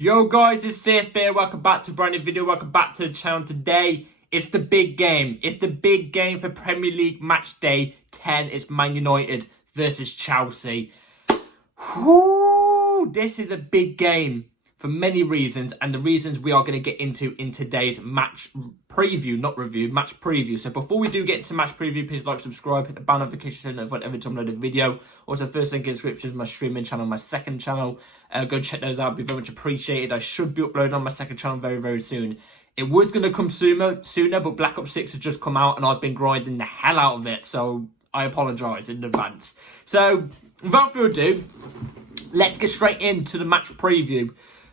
Yo guys, it's Seth here. Welcome back to a brand new video. Welcome back to the channel. Today, it's the big game. It's the big game for Premier League match day 10. It's Man United versus Chelsea. Whoo! This is a big game for many reasons, and the reasons we are going to get into in today's match preview, not review, match preview. So before we do get into match preview, please like, subscribe, hit the bell notification so notified every time I upload a video. Also, first link in the description is my streaming channel, my second channel. Go check those out, be very much appreciated. I should be uploading on my second channel very, very soon. It was going to come sooner, but Black Ops 6 has just come out and I've been grinding the hell out of it. So I apologise in advance. So without further ado, let's get straight into the match preview.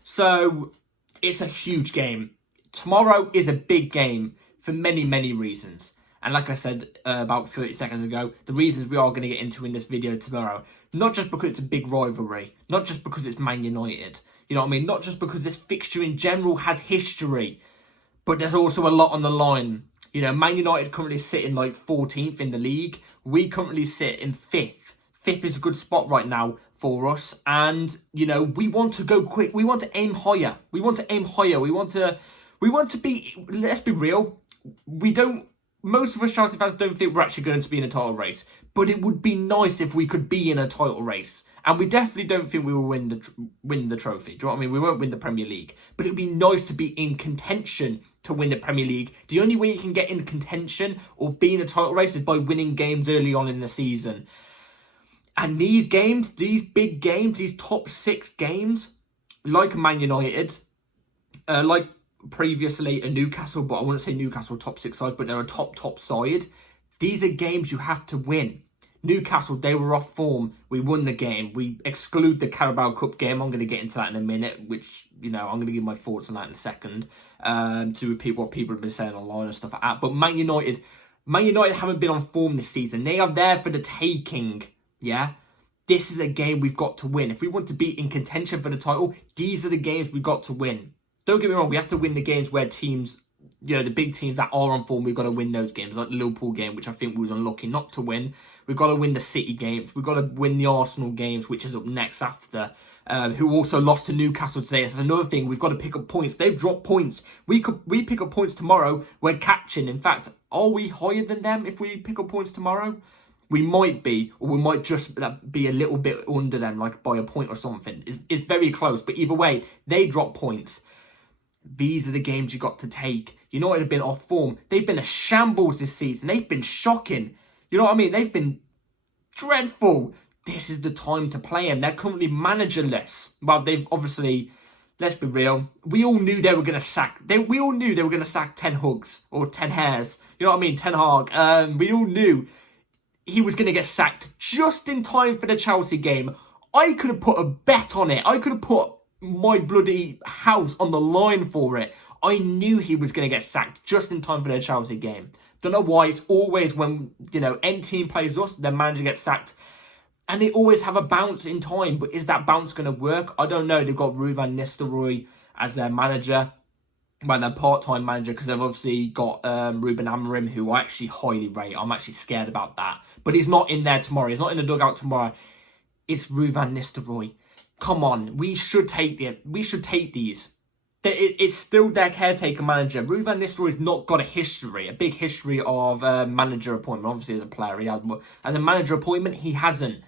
So it's a huge game. Tomorrow is a big game for many, many reasons. And like I said about 30 seconds ago, the reasons we are going to get into in this video tomorrow. Not just because it's a big rivalry. Not just because it's Man United. You know what I mean? Not just because this fixture in general has history. But there's also a lot on the line. You know, Man United currently sitting like 14th in the league. We currently sit in 5th. 5th is a good spot right now for us. And, you know, we want to go quick. We want to aim higher. We want to aim higher. We want to be, let's be real. Most of us Chelsea fans don't think we're actually going to be in a title race. But it would be nice if we could be in a title race. And we definitely don't think we will win the trophy. Do you know what I mean? We won't win the Premier League. But it would be nice to be in contention to win the Premier League. The only way you can get in contention or be in a title race is by winning games early on in the season. And these games, these big games, these top 6 games, like Man United, like previously a Newcastle, but I wouldn't say Newcastle top 6 side, but they're a top side. These are games you have to win. Newcastle, they were off form. We won the game. We exclude the Carabao Cup game. I'm going to get into that in a minute, which, you know, I'm going to give my thoughts on that in a second to repeat what people have been saying online and stuff like that. But Man United haven't been on form this season. They are there for the taking, yeah? This is a game we've got to win. If we want to be in contention for the title, these are the games we've got to win. Don't get me wrong, we have to win the games where teams, you know, the big teams that are on form, we've got to win those games. Like the Liverpool game, which I think we was unlucky not to win. We've got to win the City games. We've got to win the Arsenal games, which is up next after, who also lost to Newcastle today. That's another thing. We've got to pick up points. They've dropped points. We pick up points tomorrow. We're catching. In fact, are we higher than them if we pick up points tomorrow? We might be, or we might just be a little bit under them, like by a point or something. It's very close. But either way, they drop points. These are the games you got to take. United have been off form. They've been a shambles this season. They've been shocking. You know what I mean? They've been dreadful. This is the time to play them. They're currently managerless. Well, they've obviously, let's be real. We all knew they were going to sack. We all knew they were going to sack 10 Hugs or 10 Hairs. You know what I mean? 10 Hag. We all knew he was going to get sacked just in time for the Chelsea game. I could have put a bet on it. I could have put my bloody house on the line for it. I knew he was going to get sacked just in time for the Chelsea game. Don't know why. It's always when, you know, any team plays us, their manager gets sacked. And they always have a bounce in time. But is that bounce going to work? I don't know. They've got Ruud van Nistelrooy as their manager. Well, their part-time manager, because they've obviously got Ruben Amorim, who I actually highly rate. I'm actually scared about that. But he's not in there tomorrow. He's not in the dugout tomorrow. It's Ruud van Nistelrooy. Come on. We should take these. It's still their caretaker manager. Ruud van Nistelrooy's not got a big history of manager appointment. Obviously, as a player, he has. As a manager appointment, he hasn't.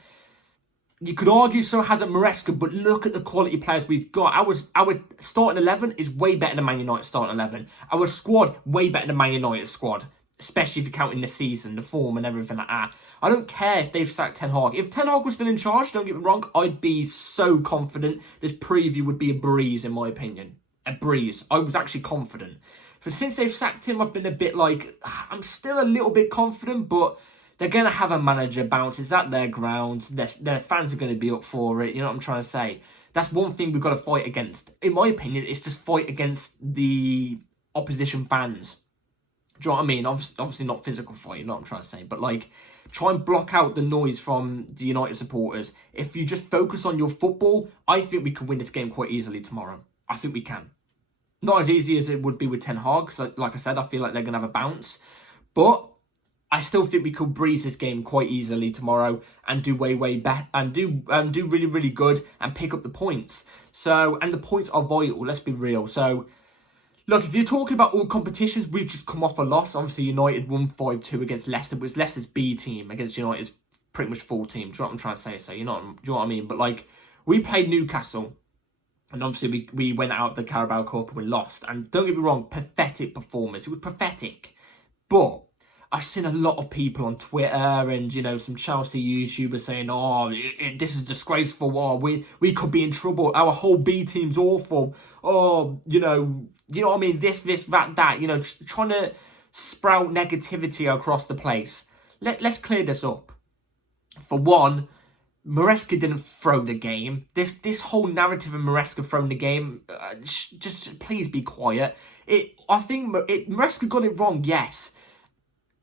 You could argue so hasn't Maresca, but look at the quality players we've got. Our starting 11 is way better than Man United starting 11. Our squad, way better than Man United squad. Especially if you're counting the season, the form and everything like that. I don't care if they've sacked Ten Hag. If Ten Hag was still in charge, don't get me wrong, I'd be so confident this preview would be a breeze, in my opinion. A breeze. I was actually confident. But since they've sacked him, I've been a bit like, I'm still a little bit confident, but they're going to have a manager bounce. It's at their ground. Their fans are going to be up for it. You know what I'm trying to say? That's one thing we've got to fight against. In my opinion, it's just fight against the opposition fans. Do you know what I mean? Obviously not physical fight, you know what I'm trying to say. But, like, try and block out the noise from the United supporters. If you just focus on your football, I think we can win this game quite easily tomorrow. I think we can. Not as easy as it would be with Ten Hag. So, like I said, I feel like they're going to have a bounce. But I still think we could breeze this game quite easily tomorrow and do way better and do really, really good and pick up the points. So, and the points are vital, let's be real. So, look, if you're talking about all competitions, we've just come off a loss. Obviously, United won 5-2 against Leicester, but it's Leicester's B team against United's pretty much full team. Do you know what I'm trying to say? So, do you know what I mean? But, like, we played Newcastle, and obviously we went out of the Carabao Cup and we lost. And don't get me wrong, pathetic performance. It was pathetic. But I've seen a lot of people on Twitter and, you know, some Chelsea YouTubers saying, oh, this is disgraceful. Oh, we could be in trouble. Our whole B team's awful. Oh, you know what I mean? This, that, you know, just trying to sprout negativity across the place. Let's clear this up. For one, Maresca didn't throw the game. This whole narrative of Maresca throwing the game, just please be quiet. I think Maresca got it wrong, yes.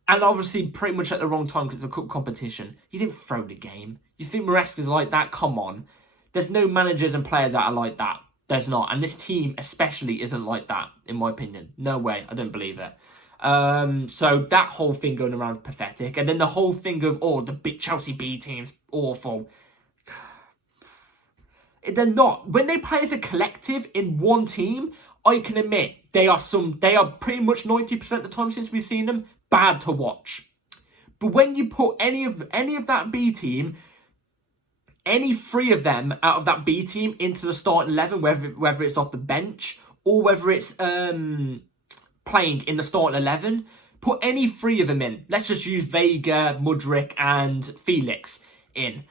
And obviously pretty much at the wrong time because it's a cup competition. He didn't throw the game. You think Maresca's like that? Come on. There's no managers and players that are like that. There's not. And this team especially isn't like that, in my opinion. No way. I don't believe it. So that whole thing going around is pathetic. And then the whole thing of, oh, the big Chelsea B team's awful. They're not. When they play as a collective in one team, I can admit they are pretty much 90% of the time since we've seen them, bad to watch. But when you put any of that B team, any three of them out of that B team into the starting 11, whether it's off the bench or whether it's playing in the starting 11, put any three of them in. Let's just use Vega, Mudryk and Felix in.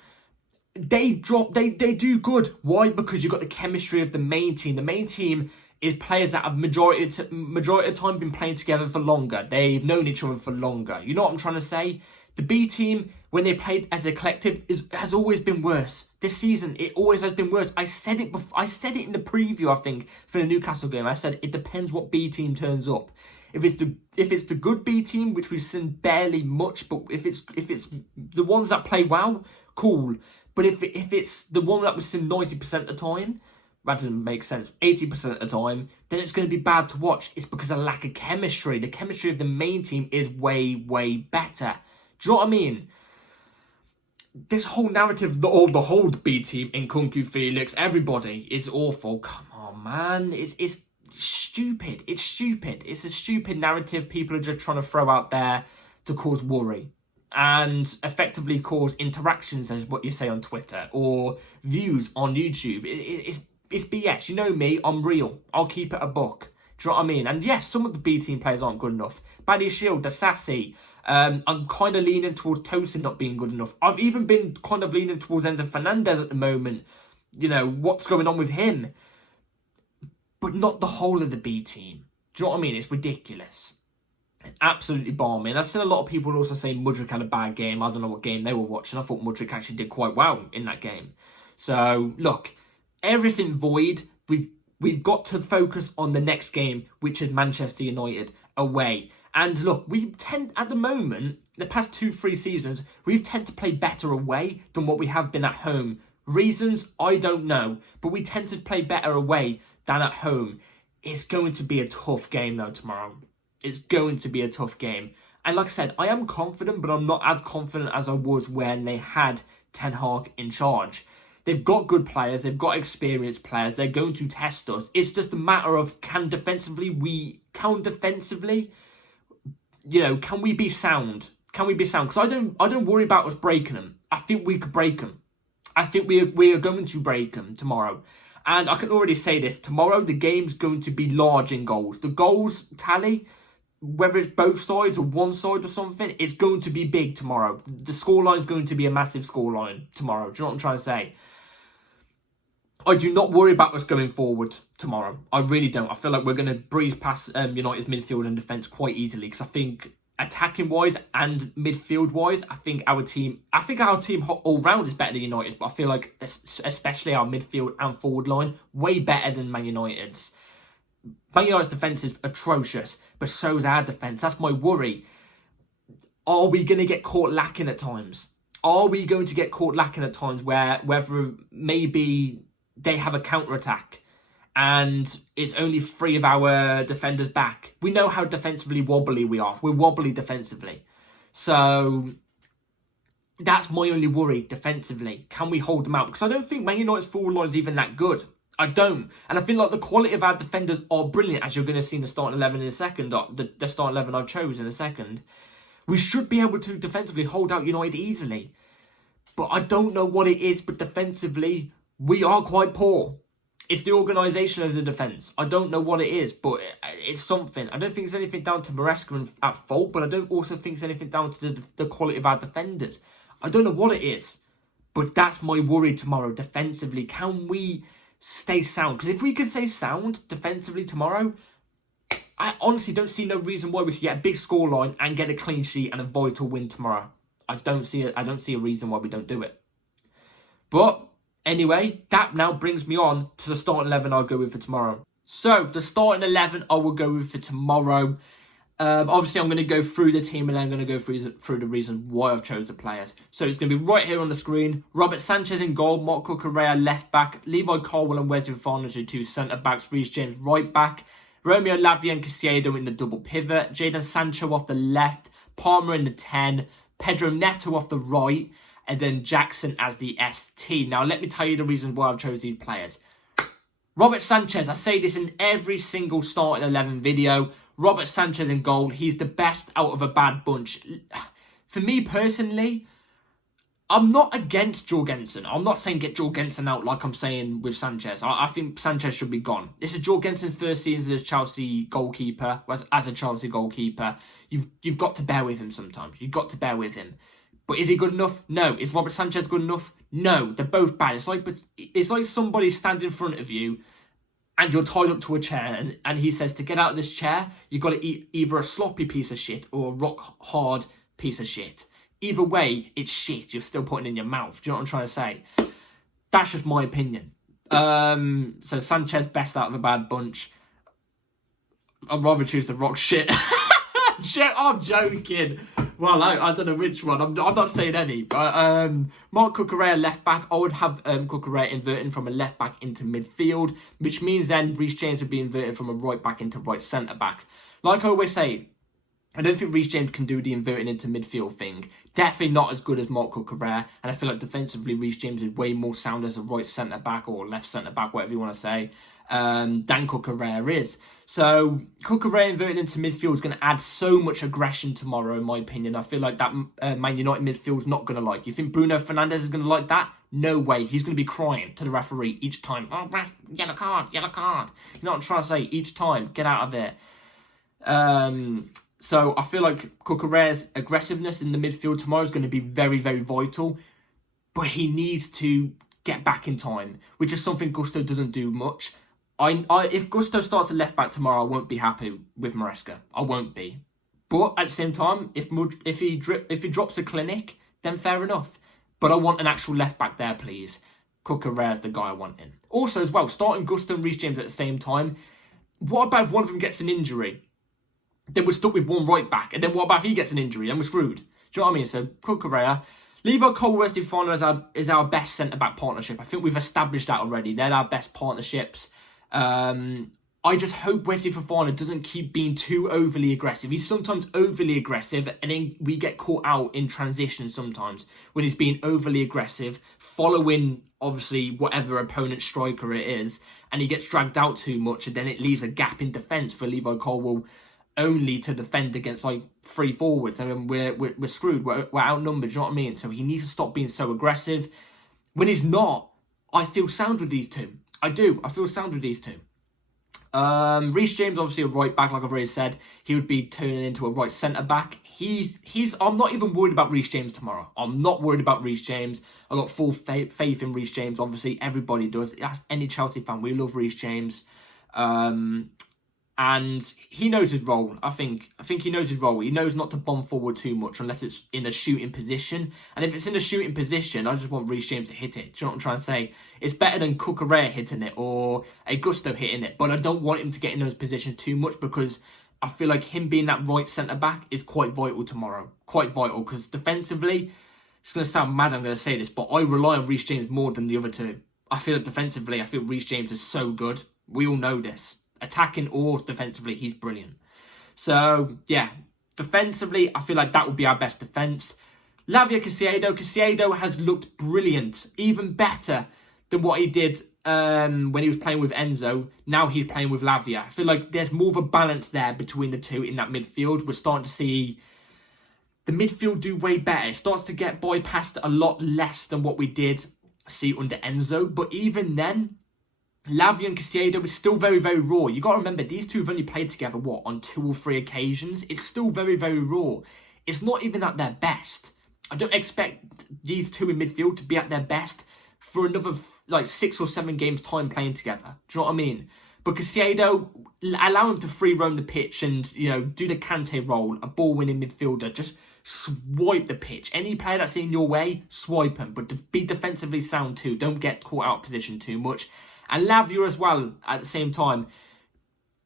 They do good. Why? Because you've got the chemistry of the main team. The main team is players that have majority of the time been playing together for longer. They've known each other for longer. You know what I'm trying to say? The B team, when they played as a collective, has always been worse. This season, it always has been worse. I said it in the preview, I think, for the Newcastle game. I said it depends what B team turns up. If it's the good B team, which we've seen barely much, but if it's the ones that play well, cool. But if it's the one that we've seen 90% of the time, that doesn't make sense, 80% of the time, then it's going to be bad to watch. It's because of lack of chemistry. The chemistry of the main team is way, way better. Do you know what I mean? This whole narrative, the whole B team, Nkunku, Felix, everybody is awful. Come on, man. It's stupid. It's stupid. It's a stupid narrative people are just trying to throw out there to cause worry. And effectively cause interactions, as what you say on Twitter, or views on YouTube. It's BS. You know me, I'm real. I'll keep it a buck. Do you know what I mean? And yes, some of the B team players aren't good enough. Baddy Shield, Dasasi. I'm kind of leaning towards Tosin not being good enough. I've even been kind of leaning towards Enzo Fernandez at the moment. You know, what's going on with him? But not the whole of the B team. Do you know what I mean? It's ridiculous. It's absolutely balmy. And I've seen a lot of people also say Mudryk had a bad game. I don't know what game they were watching. I thought Mudryk actually did quite well in that game. So, look, everything void. We've got to focus on the next game, which is Manchester United away. And look, we tend, at the moment, the past 2-3 seasons, we've tend to play better away than what we have been at home. Reasons, I don't know. But we tend to play better away than at home. It's going to be a tough game, though, tomorrow. It's going to be a tough game. And like I said, I am confident, but I'm not as confident as I was when they had Ten Hag in charge. They've got good players. They've got experienced players. They're going to test us. It's just a matter of can we be sound? Can we be sound? Because I don't worry about us breaking them. I think we could break them. I think we are going to break them tomorrow. And I can already say this. Tomorrow, the game's going to be large in goals. The goals tally, whether it's both sides or one side or something, it's going to be big tomorrow. The scoreline is going to be a massive scoreline tomorrow. Do you know what I'm trying to say? I do not worry about us going forward tomorrow. I really don't. I feel like we're going to breeze past United's midfield and defence quite easily because I think attacking-wise and midfield-wise, I think our team all round is better than United's, but I feel like especially our midfield and forward line way better than Man United's. Man United's defence is atrocious, but so is our defence. That's my worry. Are we going to get caught lacking at times? Are we going to get caught lacking at times whether maybe they have a counter-attack and it's only 3 of our defenders back? We know how defensively wobbly we are. We're wobbly defensively. So that's my only worry defensively. Can we hold them out? Because I don't think Man United's forward line is even that good. I don't. And I feel like the quality of our defenders are brilliant, as you're going to see in the starting 11 in a second, the starting 11 I've chosen in a second. We should be able to defensively hold out United easily. But I don't know what it is, but defensively, we are quite poor. It's the organisation of the defence. I don't know what it is, but it's something. I don't think it's anything down to Maresca at fault, but I don't also think it's anything down to the quality of our defenders. I don't know what it is, but that's my worry tomorrow. Defensively, can we stay sound? Because if we can stay sound defensively tomorrow, I honestly don't see no reason why we could get a big scoreline and get a clean sheet and a vital win tomorrow. I don't see a reason why we don't do it. But anyway, that now brings me on to the starting 11 I'll go with for tomorrow. So the starting 11 I will go with for tomorrow. Obviously, I'm going to go through the team and then I'm going to go through the reason why I've chosen the players. So it's going to be right here on the screen. Robert Sanchez in goal, Marc Cucurella left back, Levi Colwill and Wesley Fofana as the two centre backs, Reece James right back, Romeo Lavia and Caicedo in the double pivot, Jadon Sancho off the left, Palmer in the 10, Pedro Neto off the right, and then Jackson as the ST. Now, let me tell you the reason why I've chosen these players. Robert Sanchez, I say this in every single starting 11 video. Robert Sanchez in goal, he's the best out of a bad bunch. For me personally, I'm not against Jorgensen. I'm not saying get Jorgensen out like I'm saying with Sanchez. I think Sanchez should be gone. This is Jorgensen's first season as Chelsea goalkeeper. As a Chelsea goalkeeper, you've got to bear with him sometimes. You've got to bear with him. But is he good enough? No. Is Robert Sanchez good enough? No. They're both bad. It's like somebody standing in front of you and you're tied up to a chair and he says to get out of this chair, you've got to eat either a sloppy piece of shit or a rock hard piece of shit. Either way, it's shit. You're still putting in your mouth. Do you know what I'm trying to say? That's just my opinion. So Sanchez, best out of a bad bunch. I'd rather choose the rock shit. I'm joking. Well, I don't know which one. I'm not saying any. But Marc Cucurella left back. I would have Cucurella inverting from a left back into midfield, which means then Reece James would be inverted from a right back into right centre back. Like I always say, I don't think Reece James can do the inverting into midfield thing. Definitely not as good as Marc Cucurella. And I feel like defensively, Reece James is way more sound as a right centre back or left centre back, whatever you want to say, than Cucurella is. So Cucurella inverting into midfield is going to add so much aggression tomorrow, in my opinion. I feel like that Man United midfield is not going to like. You think Bruno Fernandes is going to like that? No way. He's going to be crying to the referee each time. Oh, ref, yellow card, yellow card. You know what I'm trying to say? Each time, get out of there. So I feel like Cucurella's aggressiveness in the midfield tomorrow is going to be very, very vital. But he needs to get back in time, which is something Gusto doesn't do much. If Gusto starts at left back tomorrow, I won't be happy with Maresca. I won't be. But at the same time, if he drops a clinic, then fair enough. But I want an actual left back there, please. Cucurella's the guy I want in. Also, as well, starting Gusto and Reece James at the same time. What about if one of them gets an injury? Then we're stuck with one right back. And then what about if he gets an injury? Then we're screwed. Do you know what I mean? So, Cucurella. Levi Colwill, Wesley Fofana is our best centre-back partnership. I think we've established that already. They're our best partnerships. I just hope Wesley Fofana doesn't keep being too overly aggressive. He's sometimes overly aggressive and then we get caught out in transition sometimes when he's being overly aggressive, following obviously whatever opponent striker it is, and he gets dragged out too much and then it leaves a gap in defence for Levi Colwill only to defend against like 3 forwards, and we're screwed. We're outnumbered. Do you know what I mean? So he needs to stop being so aggressive. When he's not, I feel sound with these two. I do. I feel sound with these two. Reece James, obviously a right back, like I've already said. He would be turning into a right centre back. I'm not even worried about Reece James tomorrow. I'm not worried about Reece James. I've got full faith in Reece James. Obviously, everybody does. Ask any Chelsea fan. We love Reece James. And he knows his role. I think he knows his role. He knows not to bomb forward too much unless it's in a shooting position. And if it's in a shooting position, I just want Reece James to hit it. Do you know what I'm trying to say? It's better than Cucurella hitting it or a Gusto hitting it. But I don't want him to get in those positions too much because I feel like him being that right centre-back is quite vital tomorrow. Quite vital because defensively, it's going to sound mad I'm going to say this, but I rely on Reece James more than the other two. I feel like defensively, I feel Reece James is so good. We all know this. Attacking or defensively, he's brilliant. So, yeah, defensively, I feel like that would be our best defence. Lavia Caicedo has looked brilliant, even better than what he did when he was playing with Enzo. Now he's playing with Lavia. I feel like there's more of a balance there between the two in that midfield. We're starting to see the midfield do way better. It starts to get bypassed a lot less than what we did see under Enzo. But even then, Lavia and Caicedo is still very, very raw. You got to remember, these two have only played together, on 2 or 3 occasions? It's still very, very raw. It's not even at their best. I don't expect these two in midfield to be at their best for another, 6 or 7 games time playing together. Do you know what I mean? But Caicedo, allow him to free roam the pitch and, do the Kante role, a ball-winning midfielder. Just swipe the pitch. Any player that's in your way, swipe him. But to be defensively sound too. Don't get caught out of position too much. And Lavia as well, at the same time.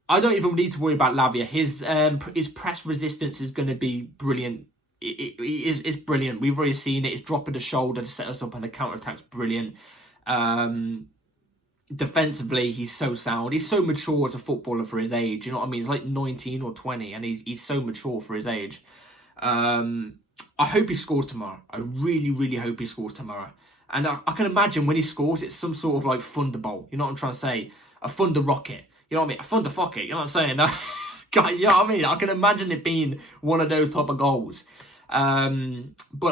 I don't even need to worry about Lavia. His press resistance is going to be brilliant. It's brilliant. We've already seen it. It's dropping the shoulder to set us up, and the counter-attack's brilliant. Defensively, he's so sound. He's so mature as a footballer for his age. You know what I mean? He's like 19 or 20, and he's so mature for his age. I hope he scores tomorrow. I really, really hope he scores tomorrow. And I can imagine when he scores, it's some sort of thunderbolt. You know what I'm trying to say? A thunder rocket. You know what I mean? A thunder fuck it. You know what I'm saying? You know what I mean? I can imagine it being one of those type of goals. But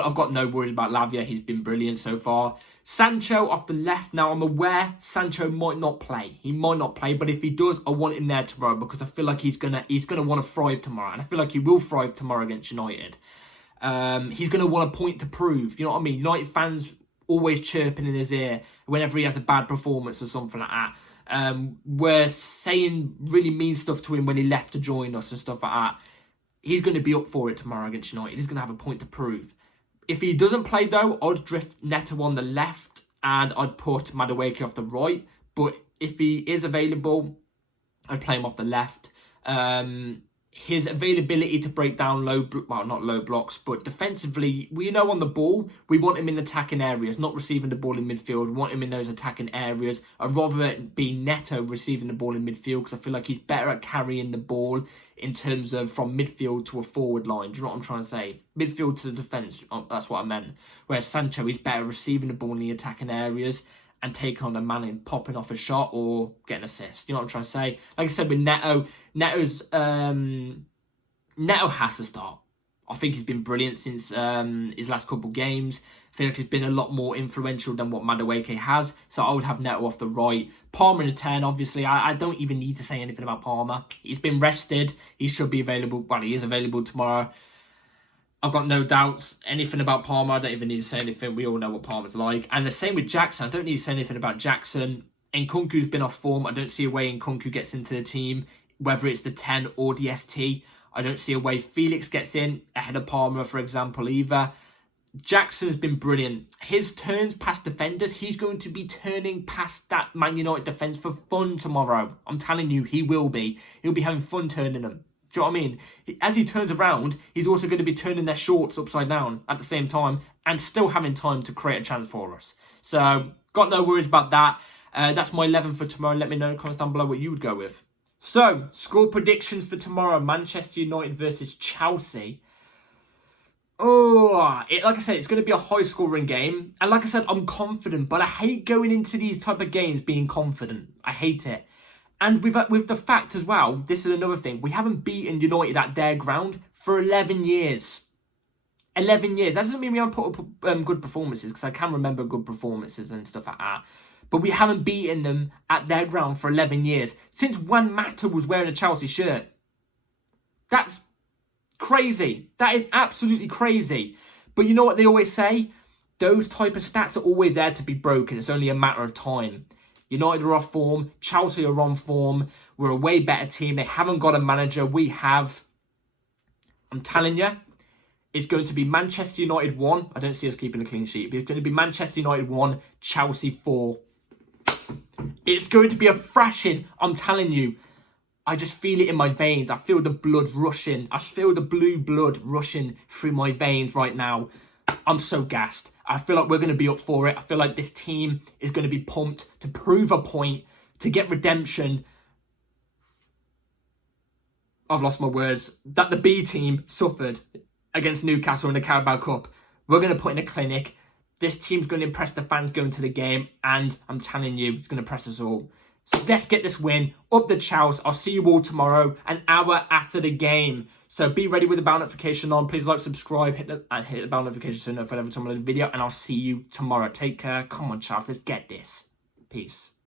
I've got no worries about Lavia. He's been brilliant so far. Sancho off the left. Now, I'm aware Sancho might not play. He might not play, but if he does, I want him there tomorrow because I feel like he's gonna want to thrive tomorrow, and I feel like he will thrive tomorrow against United. He's gonna want a point to prove. You know what I mean? United fans always chirping in his ear whenever he has a bad performance or something like that. We're saying really mean stuff to him when he left to join us and stuff like that. He's going to be up for it tomorrow against United. He's going to have a point to prove. If he doesn't play, though, I'd drift Neto on the left and I'd put Madueke off the right. But if he is available, I'd play him off the left. His availability to break down not low blocks, but defensively, on the ball, we want him in attacking areas, not receiving the ball in midfield. We want him in those attacking areas. I'd rather it be Neto receiving the ball in midfield because I feel like he's better at carrying the ball in terms of from midfield to a forward line. Do you know what I'm trying to say? Midfield to the defence, that's what I meant. Whereas Sancho is better receiving the ball in the attacking areas and taking on the man and popping off a shot or getting an assist. You know what I'm trying to say? Like I said with Neto, Neto has to start. I think he's been brilliant since his last couple of games. I feel like he's been a lot more influential than what Madueke has. So I would have Neto off the right. Palmer in the 10, obviously. I don't even need to say anything about Palmer. He's been rested. He should be available. Well, he is available tomorrow. I've got no doubts. Anything about Palmer, I don't even need to say anything. We all know what Palmer's like. And the same with Jackson. I don't need to say anything about Jackson. Nkunku's been off form. I don't see a way Nkunku gets into the team, whether it's the 10 or the ST. I don't see a way Felix gets in ahead of Palmer, for example, either. Jackson's been brilliant. His turns past defenders, he's going to be turning past that Man United defence for fun tomorrow. I'm telling you, he will be. He'll be having fun turning them. Do you know what I mean? As he turns around, he's also going to be turning their shorts upside down at the same time and still having time to create a chance for us. So, got no worries about that. That's my 11 for tomorrow. Let me know in the comments down below what you would go with. So, score predictions for tomorrow. Manchester United versus Chelsea. Like I said, it's going to be a high-scoring game. And like I said, I'm confident, but I hate going into these type of games being confident. I hate it. And with the fact as well, this is another thing. We haven't beaten United at their ground for 11 years. 11 years. That doesn't mean we haven't put up good performances, because I can remember good performances and stuff like that. But we haven't beaten them at their ground for 11 years. Since Juan Mata was wearing a Chelsea shirt. That's crazy. That is absolutely crazy. But you know what they always say? Those type of stats are always there to be broken. It's only a matter of time. United are off form. Chelsea are on form. We're a way better team. They haven't got a manager. We have. I'm telling you, it's going to be Manchester United 1. I don't see us keeping a clean sheet. But it's going to be Manchester United 1, Chelsea 4. It's going to be a thrashing. I'm telling you. I just feel it in my veins. I feel the blood rushing. I feel the blue blood rushing through my veins right now. I'm so gassed. I feel like we're going to be up for it. I feel like this team is going to be pumped to prove a point, to get redemption. I've lost my words. That the B team suffered against Newcastle in the Carabao Cup. We're going to put in a clinic. This team's going to impress the fans going to the game, and I'm telling you, it's going to impress us all. So let's get this win. Up the chows. I'll see you all tomorrow, an hour after the game. So be ready with the bell notification on. Please like, subscribe, hit the bell notification so you know if I ever time another video, and I'll see you tomorrow. Take care. Come on, Charles. Let's get this. Peace.